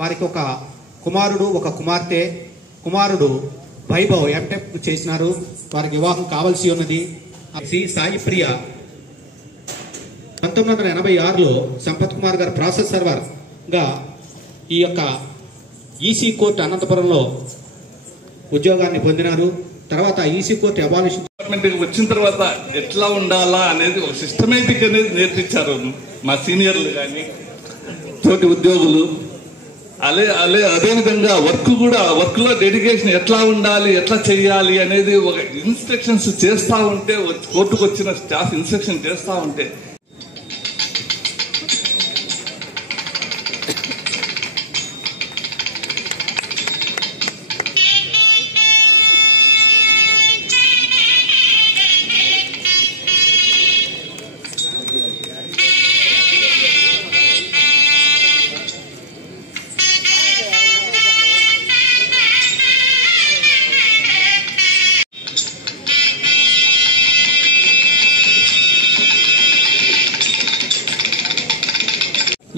వారికి ఒక కుమారుడు ఒక కుమార్తె. కుమారుడు వైభవ్ ఎంటెక్ చేసినారు. వారికి వివాహం కావాల్సి ఉన్నది. సాయి ప్రియ 1986లో సంపత్ కుమార్ గారు ప్రాసెస్ సర్వర్ గా ఈ యొక్క ఈసీ కోర్టు అనంతపురంలో ఉద్యోగాన్ని పొందినారు. తర్వాత ఈసీ కోర్టు అబాలిషన్ వచ్చిన తర్వాత ఎట్లా ఉండాలా అనేది ఒక సిస్టమేటిక్ అనేది నేర్పించారు మా సీనియర్లు కానీ తోటి ఉద్యోగులు. అదేవిధంగా వర్క్ లో డెడికేషన్ ఎట్లా ఉండాలి, ఎట్లా చేయాలి అనేది ఒక ఇన్స్ట్రక్షన్స్ చేస్తా ఉంటే, కోర్టుకు వచ్చిన స్టాఫ్ ఇన్స్ట్రక్షన్ చేస్తా ఉంటే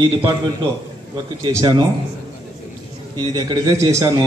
ఈ డిపార్ట్మెంట్లో వర్క్ చేశాను. నేను ఇది ఎక్కడైతే చేశానో